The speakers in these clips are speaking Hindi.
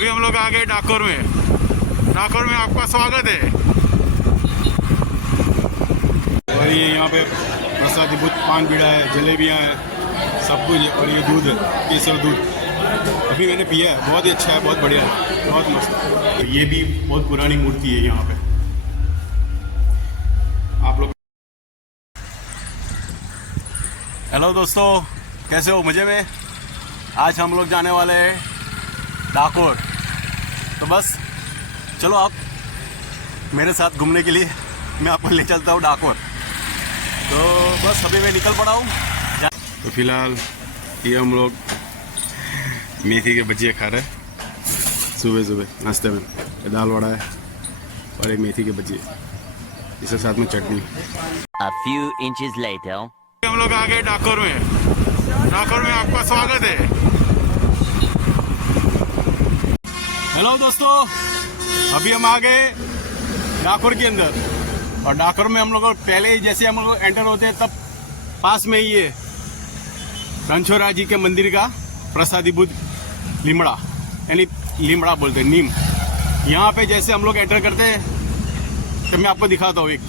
अभी हम लोग आ गए डाकोर में। डाकोर में आपका स्वागत है। और ये यहाँ पे प्रसादीभूत पान बीड़ा है, जलेबियाँ हैं, सब कुछ। और ये दूध है, केसर दूध अभी मैंने पिया है, बहुत ही अच्छा है, बहुत बढ़िया है, बहुत मस्त। ये भी बहुत पुरानी मूर्ति है यहाँ पे। आप लोग हेलो दोस्तों, कैसे हो? मज़े में? आज हम लोग जाने वाले हैं डाकोर। तो बस चलो आप मेरे साथ घूमने के लिए, मैं आपको ले चलता हूँ डाकोर। तो बस अभी मैं निकल पड़ा हूँ। तो फिलहाल ये हम लोग मेथी के भजिया खा रहे हैं सुबह सुबह नाश्ते में। दाल वड़ा है और एक मेथी के भजिए, इसके साथ में चटनी। A few inches later. हम लोग आ गए डाकोर में। डाकोर में आपका स्वागत है। हेलो दोस्तों, अभी हम आ गए डाकोर के अंदर। और डाकोर में हम लोग पहले जैसे हम लोग एंटर होते हैं तब पास में ही है रणछोड़राय जी के मंदिर का प्रसादीभूत लीमड़ा, यानी लीमड़ा बोलते हैं, नीम। यहाँ पे जैसे हम लोग एंटर करते हैं तो मैं आपको दिखाता हूँ एक।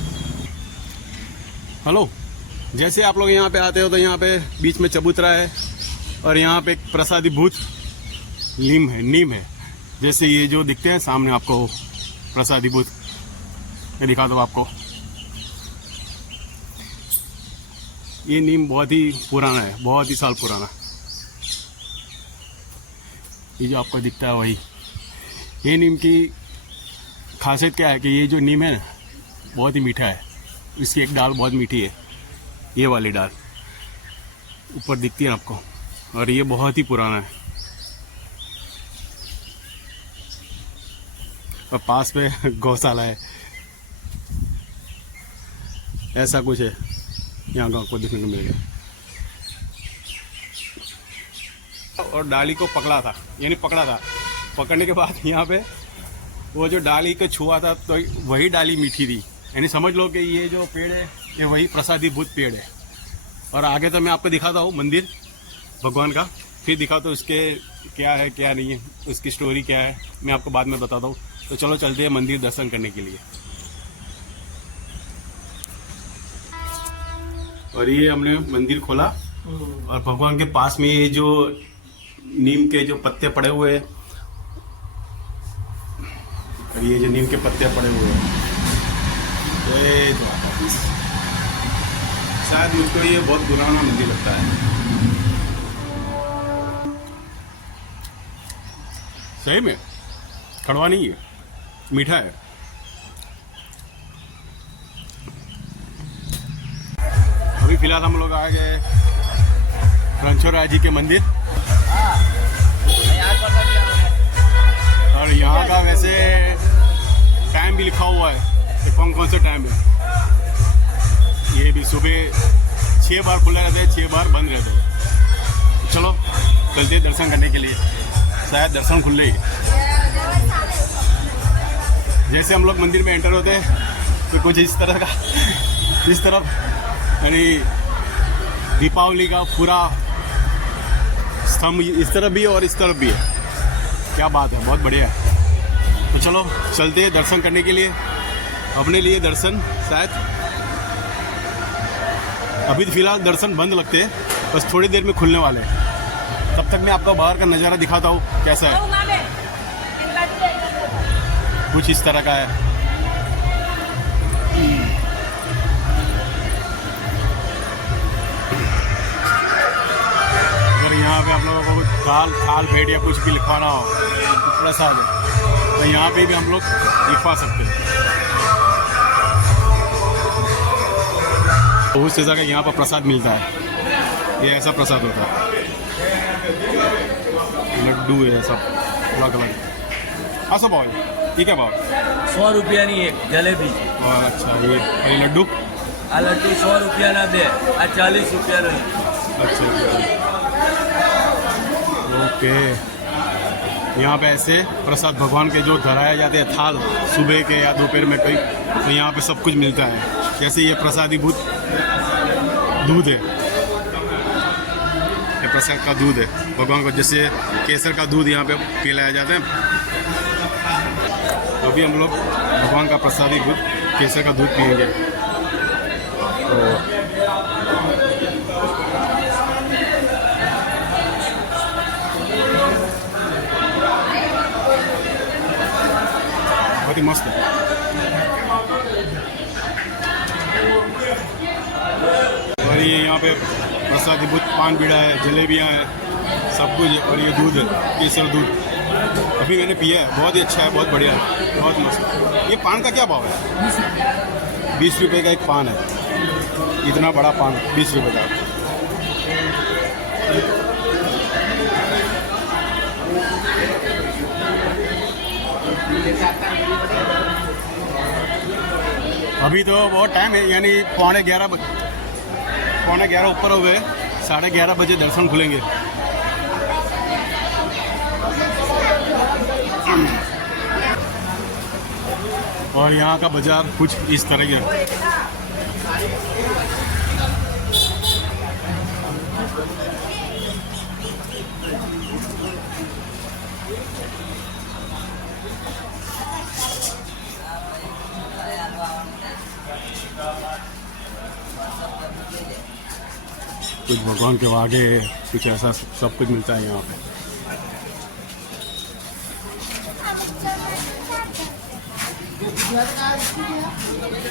हेलो, जैसे आप लोग यहाँ पे आते हो तो यहाँ पे बीच में चबूतरा है और यहाँ पे एक प्रसादीभूत नीम है। जैसे ये जो दिखते हैं सामने आपको प्रसादीभूत, मैं दिखाता हूँ आपको। ये नीम बहुत ही पुराना है, बहुत ही साल पुराना। ये जो आपको दिखता है वही। ये नीम की खासियत क्या है कि ये जो नीम है ना, बहुत ही मीठा है। इसकी एक डाल बहुत मीठी है, ये वाली डाल ऊपर दिखती है आपको। और ये बहुत ही पुराना है। और पास में गौशाला है, ऐसा कुछ है यहाँ का आपको देखने को मिलेगा। और डाली को पकड़ा था, यानी पकड़ा था। पकड़ने के बाद यहाँ पे वो जो डाली को छुआ था तो वही डाली मीठी थी। यानी समझ लो कि ये जो पेड़ है ये वही प्रसादीभूत पेड़ है। और आगे तो मैं आपको दिखाता हूँ मंदिर भगवान का, फिर दिखाता हूँ उसके क्या है क्या नहीं है, उसकी स्टोरी क्या है, मैं आपको बाद में बताता हूँ। तो चलो चलते हैं मंदिर दर्शन करने के लिए। और ये हमने मंदिर खोला और भगवान के पास में ये जो नीम के जो पत्ते पड़े हुए हैं, और ये जो नीम के पत्ते पड़े हुए हैं, शायद मुझको ये बहुत पुराना मंदिर लगता है। सही में कड़वा नहीं है, मीठा है। अभी फिलहाल हम लोग आ गए रणछोड़राय जी के मंदिर। और यहाँ का वैसे टाइम भी लिखा हुआ है कि कौन से टाइम है। ये भी सुबह 6 बार खुला रहता है, 6 बार बंद रहता है। चलो चलते हैं दर्शन करने के लिए, शायद दर्शन खुले ही। जैसे हम लोग मंदिर में एंटर होते हैं तो कुछ इस तरह का, इस तरफ यानी दीपावली का पूरा स्तंभ इस तरफ भी है और इस तरफ भी है। क्या बात है, बहुत बढ़िया है। तो चलो चलते हैं दर्शन करने के लिए, अपने लिए दर्शन। शायद अभी तो फिलहाल दर्शन बंद लगते हैं, बस थोड़ी देर में खुलने वाले हैं। तब तक मैं आपको बाहर का नज़ारा दिखाता हूँ कैसा है। कुछ इस तरह का है। अगर यहाँ पे आप लोगों को दाल थाल भेड़ या कुछ भी लिखवाना हो प्रसाद, तो यहाँ पे भी हम लोग लिखवा सकते हैं। तो उस जगह का यहाँ पर प्रसाद मिलता है, ये ऐसा प्रसाद होता है। लड्डू है सब अलग अलग। ऐसा भाव ठीक है, भाव 100 रुपया नहीं है जलेबी। और अच्छा ये लड्डू, आ लड्डू 100 रुपया ना दे, आ 40 रुपया नहीं। अच्छा ओके। यहाँ पे ऐसे प्रसाद भगवान के जो धराए जाते हैं थाल सुबह के या दोपहर में कहीं, तो यहाँ पे सब कुछ मिलता है। जैसे ये प्रसादीभूत दूध है, ये प्रसाद का दूध है भगवान को, जैसे केसर का दूध यहाँ पे पिलाया जाता है। अभी हम लोग भगवान का प्रसादी दूध केसर का दूध पिएंगे। तो बहुत ही मस्त है। और ये यहाँ पे प्रसादी दूध, पान बीड़ा है, जलेबियाँ हैं, सब कुछ है। और ये दूध है, केसर दूध अभी मैंने पिया है, बहुत ही अच्छा है, बहुत बढ़िया है, बहुत मस्त। ये पान का क्या भाव है? 20 रुपये का एक पान है, इतना बड़ा पान 20 रुपये का। अभी तो बहुत टाइम है, यानी 11:15 ऊपर हो गए, 11:30 बजे दर्शन खुलेंगे। और यहाँ का बाजार कुछ इस तरह का है। कुछ भगवान के आगे कुछ ऐसा सब कुछ मिलता है यहाँ पे।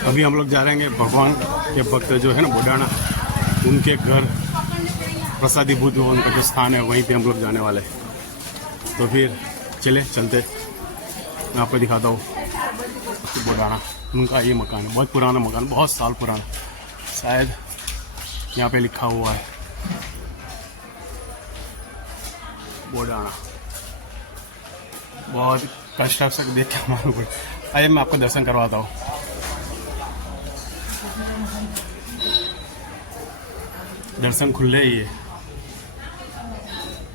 अभी हम लोग जा रहे हैं भगवान के भक्त जो है ना बुढ़ाना, उनके घर प्रसादी बुद्ध, उनका जो स्थान है वहीं पे हम लोग जाने वाले हैं। तो फिर चलते मैं आपको दिखाता हूँ बुढ़ाना। उनका ये मकान है, बहुत पुराना मकान, बहुत साल पुराना, शायद यहाँ पे लिखा हुआ है बुढ़ाना। बहुत कष्ट से देख के मालूम पड़े। आइए मैं आपको दर्शन करवाता हूँ। दर्शन खुले ही है।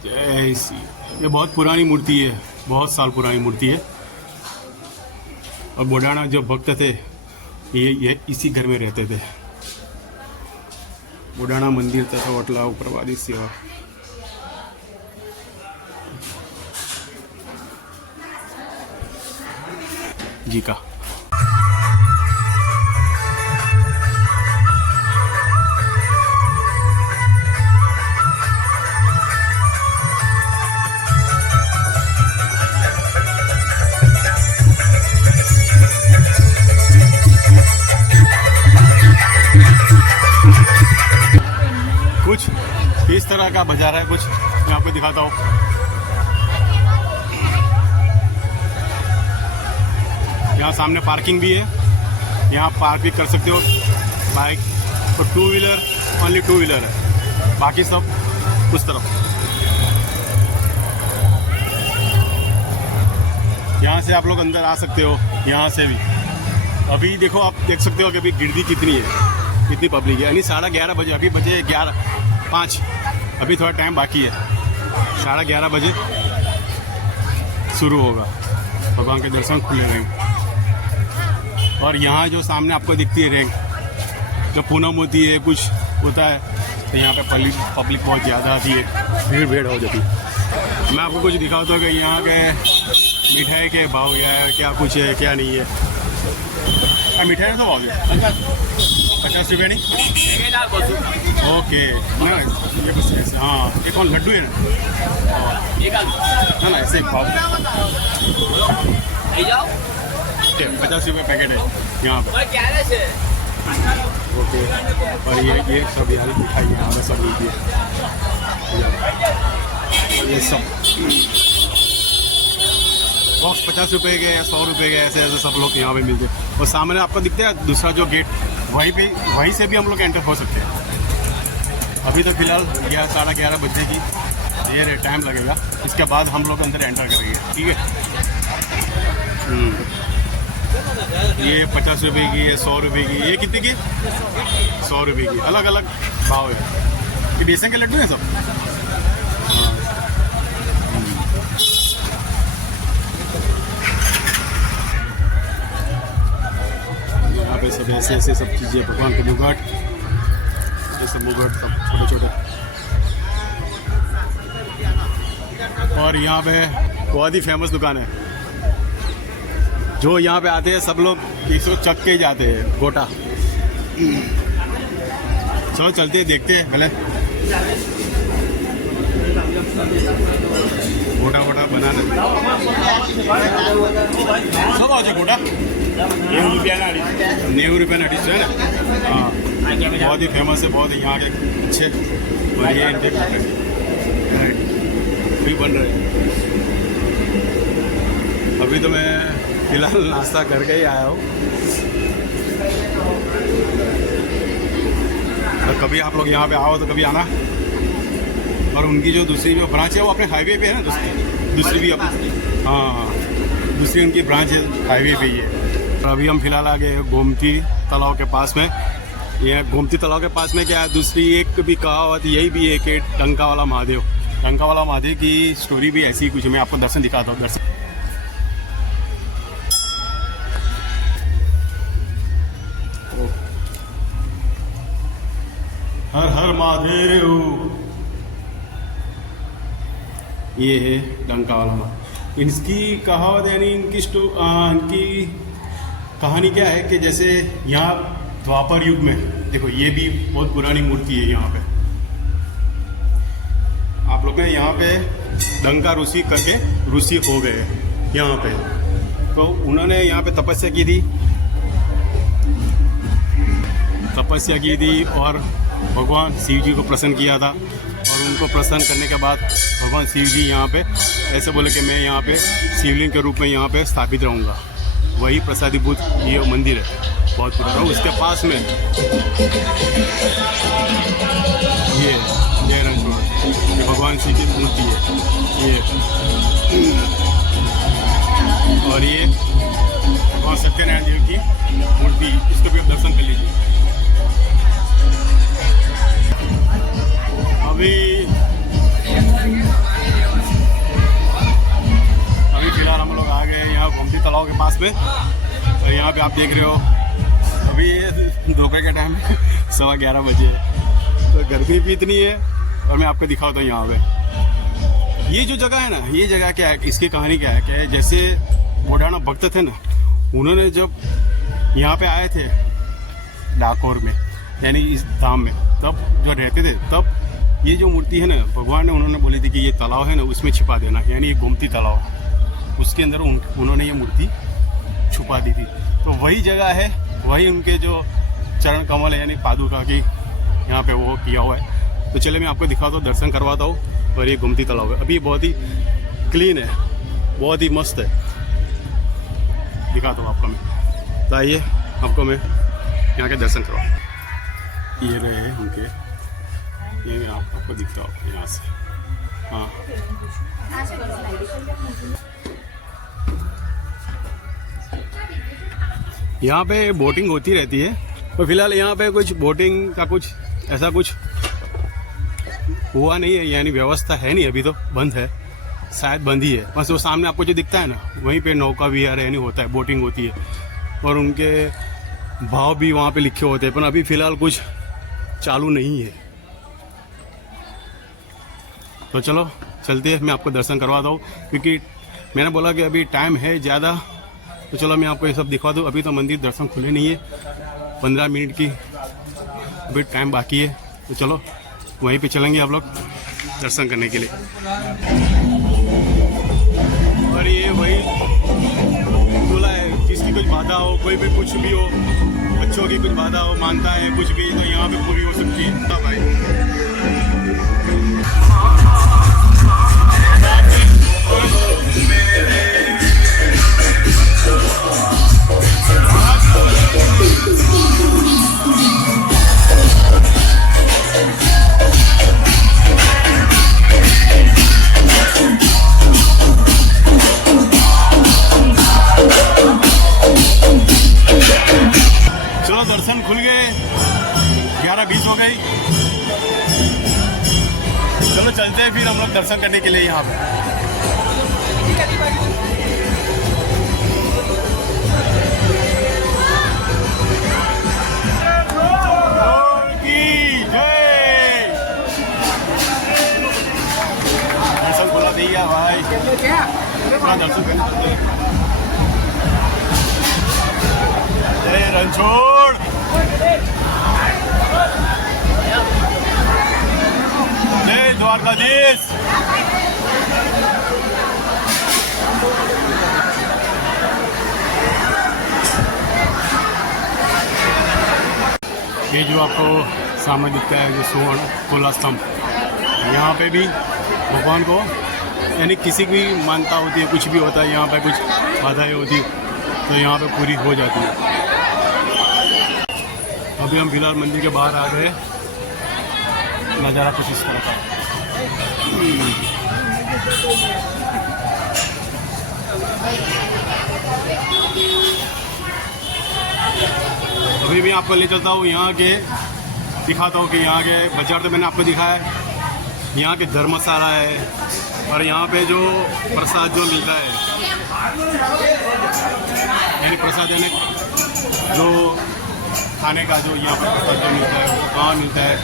जय श्री। ये बहुत पुरानी मूर्ति है, बहुत साल पुरानी मूर्ति है। और बुढ़ाना जो भक्त थे ये इसी घर में रहते थे। बुढ़ाना मंदिर तथा होटला उप्रवादी सेवा। जी का कुछ इस तरह का बाजार है। कुछ मैं आपको दिखाता हूँ। यहाँ सामने पार्किंग भी है, यहाँ पार्क भी कर सकते हो बाइक। तो 2 व्हीलर, ओनली 2 व्हीलर है, बाकी सब उस तरफ। यहाँ से आप लोग अंदर आ सकते हो, यहाँ से भी। अभी देखो, आप देख सकते हो कि अभी गिरदी कितनी है, कितनी पब्लिक है। यानी 11:30 बजे, अभी बजे 11:05, अभी थोड़ा टाइम बाकी है। 11:30 बजे शुरू होगा, भगवान के दर्शन खुले रहेंगे। और यहाँ जो सामने आपको दिखती है रैंक, जो पूनम होती है, कुछ होता है, तो यहाँ पे पब्लिक बहुत ज़्यादा आती है, भीड़ हो जाती है। मैं आपको कुछ दिखाता हूँ कि यहाँ के मिठाई के भाव क्या कुछ है, क्या नहीं है। मिठाई तो भाव है 50 रुपये नहीं? ओके ना, ये कुछ ऐसे। हाँ, ये कौन लड्डू है ना? ना ऐसे भाव 50 रुपये पैकेट है यहाँ पे। ओके। और ये सब यार मिठाई यहाँ पे सब मिलती है। ये सब बॉक्स 50 रुपये के, 100 रुपये के, ऐसे ऐसे सब लोग यहाँ पे मिलते हैं। और सामने आपको दिखता है दूसरा जो गेट, वहीं से भी हम लोग एंटर हो सकते हैं। अभी तो फिलहाल 11:30 बजे की ये टाइम लगेगा, इसके बाद हम लोग अंदर एंटर करेंगे। ठीक है। ये 50 रुपये की है, 100 रुपये की। ये कितने की? 100 रुपये की। अलग अलग भाव है। ये बेसन के लड्डू हैं सब। यहाँ पे सब ऐसे ऐसे सब चीज़ें, भगवान के मुगाट, ये सब मुगाट सब छोटे छोटे। और यहाँ पे बहुत ही फेमस दुकान है। जो यहाँ पे आते हैं सब लोग इसको चख के ही जाते हैं गोटा। चलो चलते हैं, देखते हैं पहले गोटा वोटा बनाना सब आज गोटा 90 रुपया डिश है ना। हाँ बहुत ही फेमस है, बहुत ही यहाँ के अच्छे। और ये इनके भी बन रहे हैं। अभी तो मैं फिलहाल नाश्ता करके ही आया हूँ। और कभी आप लोग यहाँ पे आओ तो कभी आना। और उनकी जो दूसरी जो ब्रांच है वो अपने हाईवे पे है ना, दूसरी भी अपनी, हाँ दूसरी उनकी ब्रांच है हाईवे पे ही है। और अभी हम फिलहाल आ गए गोमती तालाब के पास में। ये गोमती तालाब के पास में क्या है, दूसरी एक भी कहावत यही भी है कि टंका वाला महादेव। टंका वाला महादेव की स्टोरी भी ऐसी कुछ, मैं आपको दर्शन दिखाता हूँ। दर्शन हर हर महादेव। ये है डंका वाला माँ। इनकी कहावत यानी इनकी कहानी क्या है कि जैसे यहाँ द्वापर युग में देखो, ये भी बहुत पुरानी मूर्ति है यहाँ पे। आप लोग यहाँ पे डंका ऋषि करके ऋषि हो गए यहाँ पे। तो उन्होंने यहाँ पे तपस्या की थी और भगवान शिव जी को प्रसन्न किया था। और उनको प्रसन्न करने के बाद भगवान शिव जी यहाँ पे ऐसे बोले कि मैं यहाँ पे शिवलिंग के रूप में यहाँ पे स्थापित रहूँगा। वही प्रसादीभूत ये मंदिर है, बहुत पुराना। उसके पास में ये भगवान शिव की मूर्ति है ये। और ये भगवान सत्यनारायण देव की मूर्ति, इसको भी आप दर्शन कर लीजिए। अभी फिलहाल हम लोग आ गए यहाँ गोमती तालाब के पास में। और यहाँ पे आप देख रहे हो अभी दोपहर का टाइम है, 11:15 बजे। तो गर्मी भी इतनी है। और मैं आपको दिखाता हूँ यहाँ पे ये जो जगह है ना, ये जगह क्या है, इसकी कहानी क्या है कि जैसे बुढ़ाना भक्त थे ना, उन्होंने जब यहाँ पे आए थे डाकोर में यानी इस धाम में, तब जो रहते थे तब ये जो मूर्ति है ना, भगवान ने उन्होंने बोली थी कि ये तालाब है ना उसमें छिपा देना, यानी ये गोमती तालाब है, उसके अंदर उन्होंने ये मूर्ति छुपा दी थी। तो वही जगह है, वही उनके जो चरण कमल है यानी पादुका की यहाँ पे वो किया हुआ है। तो चले मैं आपको दिखाता हूँ, दर्शन करवाता हूँ। और ये गोमती तालाब है, अभी बहुत ही क्लीन है, बहुत ही मस्त है। दिखाता हूँ आपको मैं, तो आइए आपको मैं यहाँ के दर्शन करवाऊँ। ये रहे हैं उनके, ये आपको दिखता हो यहाँ से। हाँ यहाँ पे बोटिंग होती रहती है। तो फिलहाल यहाँ पे कुछ बोटिंग का कुछ ऐसा कुछ हुआ नहीं है, यानी व्यवस्था है नहीं, अभी तो बंद है, शायद बंद ही है। बस वो सामने आपको जो दिखता है ना, वहीं पे नौका विहार यानी होता है, बोटिंग होती है। और उनके भाव भी वहाँ पे लिखे होते हैं, पर अभी फ़िलहाल कुछ चालू नहीं है। तो चलो चलते हैं, मैं आपको दर्शन करवाता हूँ, क्योंकि मैंने बोला कि अभी टाइम है ज़्यादा। तो चलो मैं आपको ये सब दिखा दूँ। अभी तो मंदिर दर्शन खुले नहीं है, 15 मिनट की अभी टाइम बाकी है। तो चलो वहीं पे चलेंगे आप लोग दर्शन करने के लिए। और ये वही बोला है, जिसकी कुछ बाधा हो, कोई भी कुछ भी हो, बच्चों की कुछ बाधा हो, मानता है कुछ भी, तो यहाँ पे पूरी हो सकती है। तब भाई दर्शन खुल गए, 11:20 हो गई। चलो चलते हैं फिर हम लोग दर्शन करने के लिए यहाँ पे। दर्शन खुला दिया अपना दर्शन करने चलते हैं। जय रणछोड़, जय द्वारकाधीश। ये जो आपको सामने दिखता है जो स्वर्ण कोला स्तंभ, यहाँ पे भी भगवान को यानी किसी की भी मानता होती है, कुछ भी होता है, यहाँ पे कुछ बाधाएं होती तो यहाँ पे पूरी हो जाती है। अभी हम फिलहाल मंदिर के बाहर आ गए, नज़ारा कुछ इस तरह का। अभी भी आपको ले चलता हूँ यहाँ के, दिखाता हूँ कि यहाँ के बाजार तो मैंने आपको दिखाया है, यहाँ की धर्मशाला है और यहाँ पे जो प्रसाद जो मिलता है, यानी प्रसाद यानी जो खाने का जो यहाँ पर प्रसाद जो मिलता है वो कहाँ मिलता है,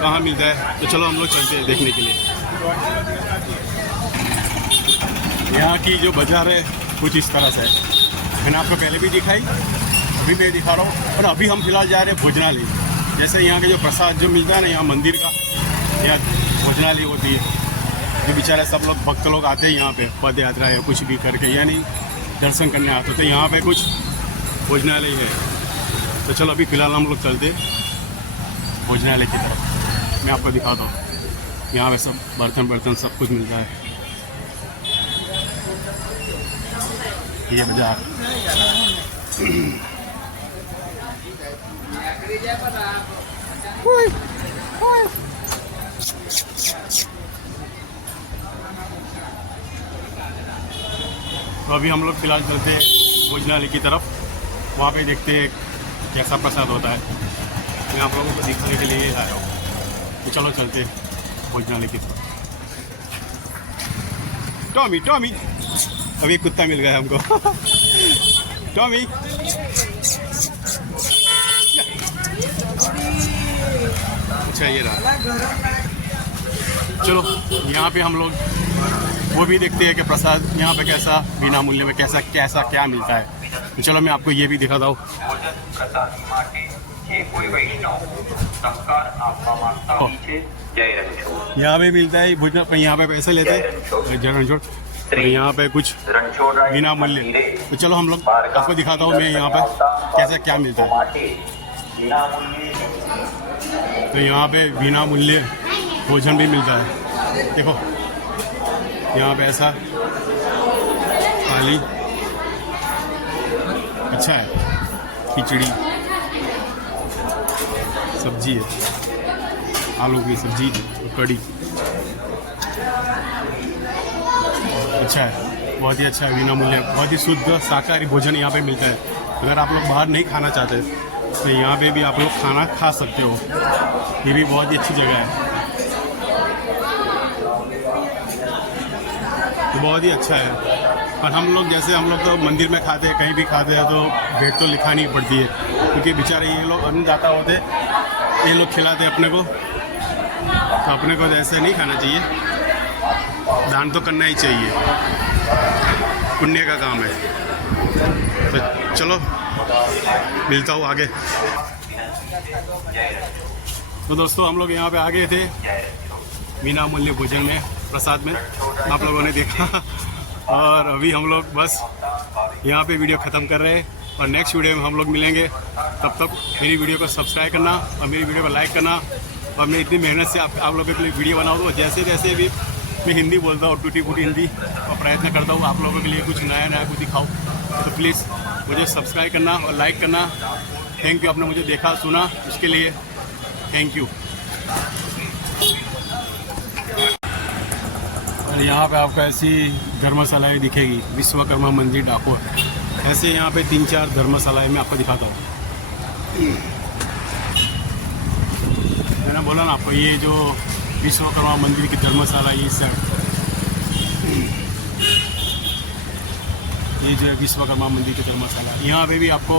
कहाँ मिलता है। तो चलो हम लोग चलते हैं देखने के लिए। यहाँ की जो बाजार है कुछ इस तरह से है, मैंने आपको पहले भी दिखाई, अभी मैं दिखा रहा हूँ। और अभी हम फिलहाल जा रहे हैं भोजनालय। जैसे यहाँ के जो प्रसाद जो मिलता है ना यहाँ मंदिर का, यहाँ भोजनालय होती है, जो बेचारे सब लोग भक्त लोग आते हैं यहाँ पे पद यात्रा या कुछ भी करके यानी दर्शन करने आते, तो यहाँ पे कुछ भोजनालय है। तो चलो अभी फ़िलहाल हम लोग चलते भोजनालय की तरफ, मैं आपको दिखाता हूँ। यहाँ पे सब बर्तन सब कुछ मिलता है। ये बाजार तो अभी हम लोग फिलहाल चलते हैं भोजनालय की तरफ, वहाँ पे देखते हैं कैसा प्रसाद होता है। मैं आप लोगों को दिखाने के लिए आया हूँ। तो चलो चलते हैं भोजनालय की तरफ। टॉमी टॉमी, अभी कुत्ता मिल गया हमको। टॉमी, अच्छा ये रहा। चलो यहाँ पे हम लोग वो भी देखते हैं कि प्रसाद यहाँ पे कैसा बिना मूल्य में कैसा कैसा क्या मिलता है। तो चलो मैं आपको ये भी दिखाता हूँ। यहाँ पे मिलता है भोजन, यहाँ पे पैसे लेते हैं जय रणछोड़, और यहाँ पे कुछ बिना मूल्य। तो चलो हम लोग आपको दिखाता हूँ मैं यहाँ पे कैसा क्या मिलता है। तो यहाँ पे बिना मूल्य भोजन भी मिलता है। देखो यहाँ पे ऐसा थाली अच्छा है, खिचड़ी सब्जी है, आलू की सब्जी कड़ी अच्छा है, बहुत ही अच्छा है, बिना मूल्य, बहुत ही शुद्ध शाकाहारी भोजन यहाँ पे मिलता है। अगर आप लोग बाहर नहीं खाना चाहते तो यहाँ पे भी आप लोग खाना खा सकते हो। ये भी बहुत ही अच्छी जगह है, तो बहुत ही अच्छा है। और हम लोग जैसे हम लोग तो मंदिर में खाते हैं, कहीं भी खाते हैं तो भेंट तो लिखानी पड़ती है, क्योंकि बेचारे ये लोग अन्नदाता होते, ये लोग खिलाते अपने को, तो अपने को तो ऐसे नहीं खाना चाहिए, दान तो करना ही चाहिए, पुण्य का काम है। तो चलो मिलता हूँ आगे। तो दोस्तों हम लोग यहाँ पे आ गए थे बिना मूल्य भोजन में, प्रसाद में, आप लोगों ने देखा। और अभी हम लोग बस यहाँ पे वीडियो ख़त्म कर रहे हैं, और नेक्स्ट वीडियो में हम लोग मिलेंगे। तब तक मेरी वीडियो को सब्सक्राइब करना और मेरी वीडियो को लाइक करना। और मैं इतनी मेहनत से आप लोगों के लिए वीडियो बनाऊँ, तो जैसे जैसे भी मैं हिंदी बोलता हूँ, टूटी फूटी हिंदी, और प्रयत्न करता हूँ आप लोगों के लिए कुछ नया नया कुछ दिखाऊँ। तो प्लीज़ मुझे सब्सक्राइब करना और लाइक करना। थैंक यू, आपने मुझे देखा सुना, उसके लिए थैंक यू। और यहाँ पे आपको ऐसी धर्मशालाएँ दिखेगी, विश्वकर्मा मंदिर डाकोर। ऐसे यहाँ पे 3-4 धर्मशालाएँ मैं आपको दिखाता हूँ। मैंने बोला ना आपको, ये जो विश्वकर्मा मंदिर की धर्मशाला, ये साइड ये जो है विश्वकर्मा मंदिर की धर्मशाला, यहाँ पे भी आपको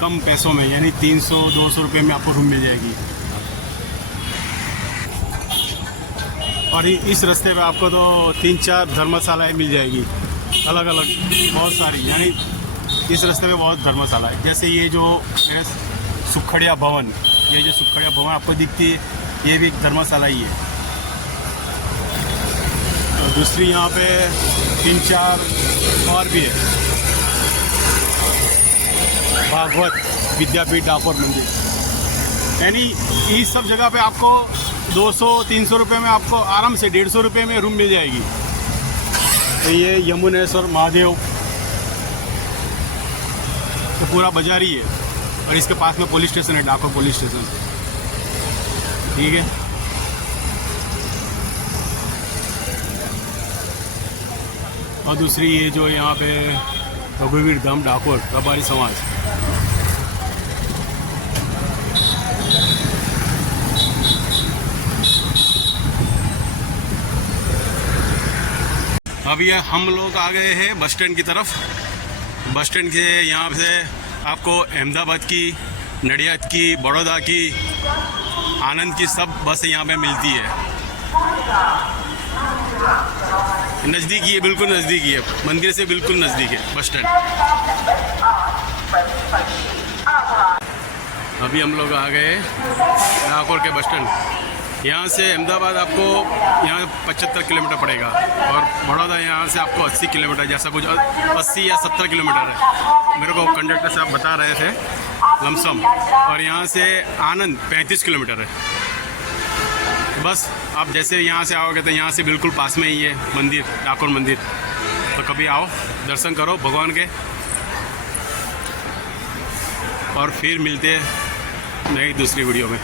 कम पैसों में यानी 300-200 रुपये में आपको रूम मिल जाएगी। और इस रास्ते पे आपको तो 3-4 धर्मशालाएँ मिल जाएगी अलग अलग, बहुत सारी। यानी इस रास्ते पे बहुत धर्मशाला है। जैसे ये जो है सुखड़िया भवन, ये जो सुखड़िया भवन आपको दिखती है, ये भी एक धर्मशाला ही है। और दूसरी यहाँ पे 3-4 और भी है। भागवत विद्यापीठ डाकोर मंदिर। यानी इस सब जगह पे आपको 200-300 रुपये में आपको आराम से 150 रुपये में रूम मिल जाएगी। तो ये यमुनेश्वर महादेव तो पूरा बाजार ही है। और इसके पास में पुलिस स्टेशन है, डाकोर पुलिस स्टेशन। ठीक है, और दूसरी ये जो यहाँ पे रघुवीर धाम डाकोर रबारी समाज। अब ये हम लोग आ गए हैं बस स्टैंड की तरफ। बस स्टैंड के यहाँ से आपको अहमदाबाद की, नडियाद की, बड़ौदा की, आनंद की सब बसें यहाँ पे मिलती है। नज़दीक ही है, बिल्कुल नज़दीक ही है, मंदिर से बिल्कुल नज़दीक है बस स्टैंड। अभी हम लोग आ गए डाकोर के बस स्टैंड। यहाँ से अहमदाबाद आपको यहाँ 75 किलोमीटर पड़ेगा और बड़ौदा यहाँ से आपको 80 किलोमीटर, जैसा कुछ 80 या 70 किलोमीटर है, मेरे को कंडक्टर साहब बता रहे थे लमसम। और यहाँ से आनंद 35 किलोमीटर है। बस आप जैसे यहाँ से आओगे तो यहाँ से बिल्कुल पास में ही है मंदिर, डाकोर मंदिर। तो कभी आओ, दर्शन करो भगवान के, और फिर मिलते हैं नई दूसरी वीडियो में।